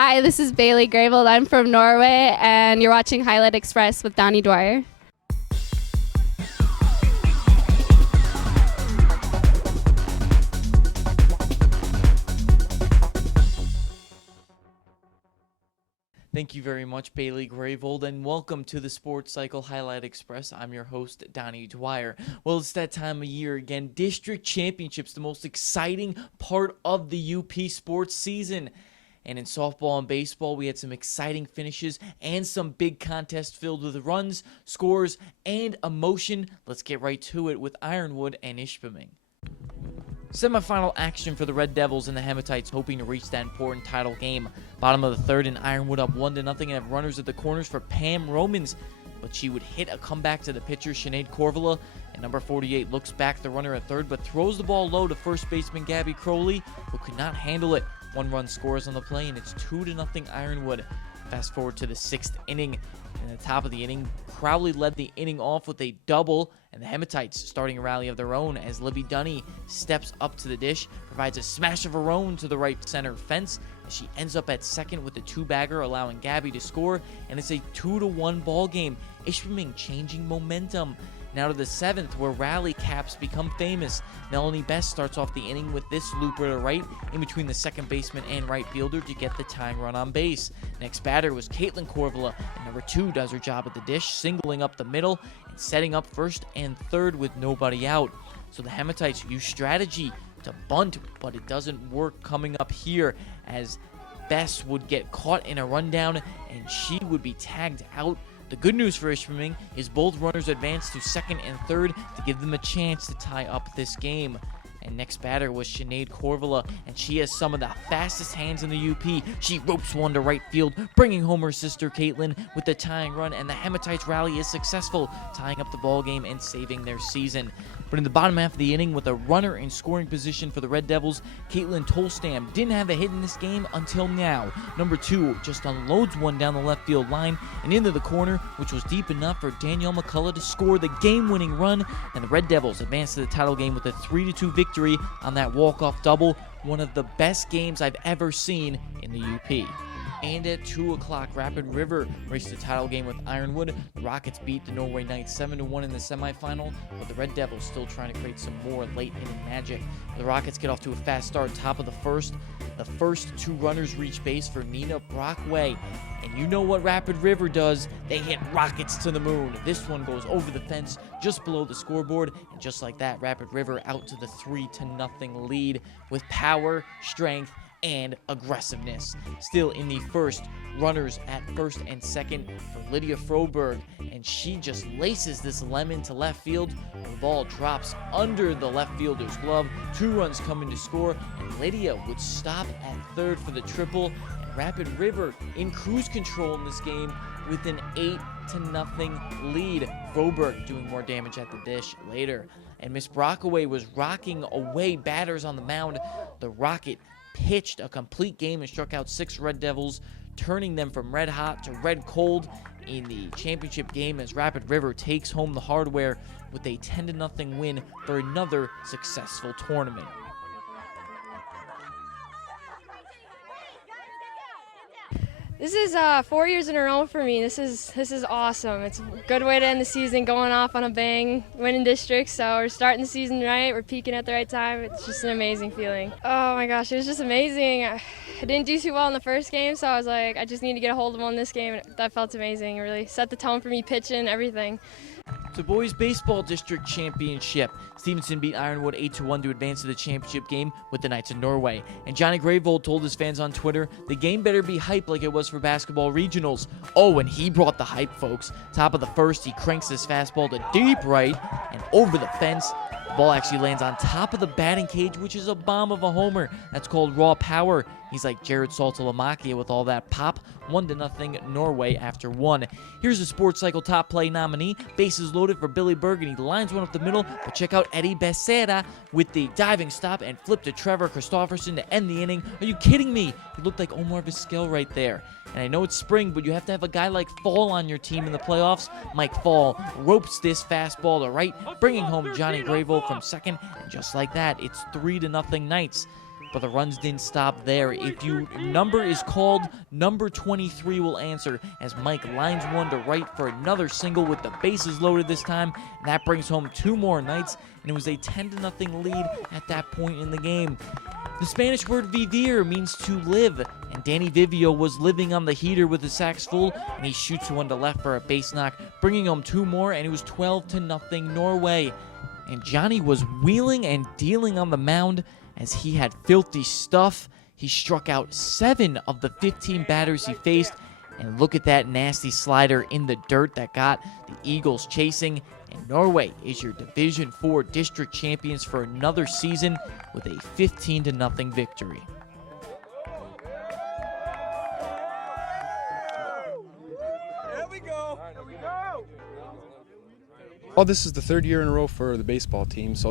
Hi, this is Bailey Gravold. I'm from Norway, and you're watching Highlight Express with Donnie Dwyer. Thank you very much, Bailey Gravold, and welcome to the Sports Cycle Highlight Express. I'm your host, Donnie Dwyer. Well, it's that time of year again. District Championships, the most exciting part of the UP sports season. And in softball and baseball, we had some exciting finishes and some big contests filled with runs, scores, and emotion. Let's get right to it with Ironwood and Ishpeming. Semifinal action for the Red Devils and the Hematites, hoping to reach that important title game. Bottom of the third, and Ironwood up 1-0 and have runners at the corners for Pam Romans, but she would hit a comeback to the pitcher, Sinead Corvola, and number 48 looks back the runner at third, but throws the ball low to first baseman Gabby Crowley, who could not handle it. One run scores on the play, and it's 2-0 Ironwood. Fast forward to the sixth inning. In the top of the inning, Crowley led the inning off with a double, and the Hematites starting a rally of their own as Libby Donnie steps up to the dish, provides a smash of her own to the right center fence, and she ends up at second with a two-bagger, allowing Gabby to score, and it's a 2-1 ball game. Ishpeming changing momentum. Now to the seventh, where rally caps become famous. Melanie Best starts off the inning with this looper to right in between the second baseman and right fielder to get the tying run on base. Next batter was Caitlin Corvola, and number 2 does her job at the dish, singling up the middle and setting up first and third with nobody out. So the Hematites use strategy to bunt, but it doesn't work coming up here as Best would get caught in a rundown and she would be tagged out. The good news for Ishpeming is both runners advance to second and third to give them a chance to tie up this game. And next batter was Sinead Corvola, and she has some of the fastest hands in the UP. She ropes one to right field, bringing home her sister Caitlin with the tying run, and the Hematites rally is successful, tying up the ball game and saving their season. But in the bottom half of the inning, with a runner in scoring position for the Red Devils, Caitlin Tolstam didn't have a hit in this game until now. Number 2 just unloads one down the left field line and into the corner, which was deep enough for Danielle McCullough to score the game-winning run, and the Red Devils advance to the title game with a 3-2 victory on that walk-off double, one of the best games I've ever seen in the UP. And at 2 o'clock, Rapid River raced the title game with Ironwood. The Rockets beat the Norway Knights 7-1 in the semifinal, but the Red Devils still trying to create some more late-inning magic. The Rockets get off to a fast start top of the first. The first 2 runners reach base for Nina Brockway. And you know what Rapid River does? They hit rockets to the moon. This one goes over the fence just below the scoreboard. And just like that, Rapid River out to the 3-0 lead with power, strength, and aggressiveness. Still in the first, runners at first and second for Lydia Froberg, and she just laces this lemon to left field. The ball drops under the left fielder's glove. 2 runs coming to score, and Lydia would stop at third for the triple. And Rapid River in cruise control in this game with an 8-0 lead. Froberg doing more damage at the dish later. And Miss Brockaway was rocking away batters on the mound. The Rocket pitched a complete game and struck out 6 Red Devils, turning them from red hot to red cold in the championship game as Rapid River takes home the hardware with a 10-0 win for another successful tournament. This is 4 years in a row for me. This is awesome. It's a good way to end the season, going off on a bang, winning districts. So we're starting the season right. We're peaking at the right time. It's just an amazing feeling. Oh my gosh, it was just amazing. I didn't do too well in the first game, so I was like, I just need to get a hold of one this game. That felt amazing. It really set the tone for me pitching, everything. The Boys Baseball District Championship. Stevenson beat Ironwood 8-1 to advance to the championship game with the Knights of Norway. And Johnny Gravold told his fans on Twitter, the game better be hype like it was for basketball regionals. Oh, and he brought the hype, folks. Top of the first, he cranks his fastball to deep right and over the fence. The ball actually lands on top of the batting cage, which is a bomb of a homer. That's called raw power. He's like Jared Saltalamacchia with all that pop. 1-0 Norway after 1. Here's the Sports Cycle Top Play nominee. Bases loaded for Billy Berg, and he lines one up the middle. But check out Eddie Becerra with the diving stop and flip to Trevor Christofferson to end the inning. Are you kidding me? He looked like Omar Vizquel right there. And I know it's spring, but you have to have a guy like Fall on your team in the playoffs. Mike Fall ropes this fastball to right, bringing home Johnny Gravold from second. And just like that, it's 3-0 Knights. but the runs didn't stop there. If your number is called, number 23 will answer as Mike lines one to right for another single with the bases loaded this time. And that brings home 2 more Knights, and it was a 10-0 lead at that point in the game. The Spanish word vivir means to live, and Danny Vivio was living on the heater with the sacks full, and he shoots one to left for a base knock, bringing home 2 more, and it was 12-0 Norway. And Johnny was wheeling and dealing on the mound as he had filthy stuff. He struck out 7 of the 15 batters he faced, and look at that nasty slider in the dirt that got the Eagles chasing. And Norway is your Division 4 district champions for another season with a 15-0 victory. Well, this is the 3rd year in a row for the baseball team, so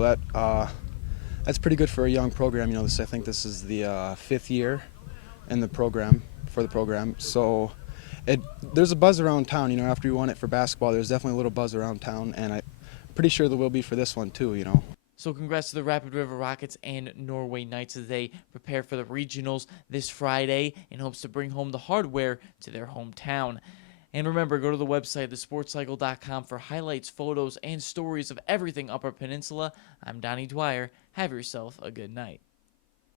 that's pretty good for a young program. You know, I think this is the 5th year in the program for the program. So there's a buzz around town. You know, after we won it for basketball, there's definitely a little buzz around town, and I'm pretty sure there will be for this one too. You know. So congrats to the Rapid River Rockets and Norway Knights as they prepare for the regionals this Friday in hopes to bring home the hardware to their hometown. And remember, go to the website, thesportcycle.com, for highlights, photos, and stories of everything Upper Peninsula. I'm Donnie Dwyer. Have yourself a good night.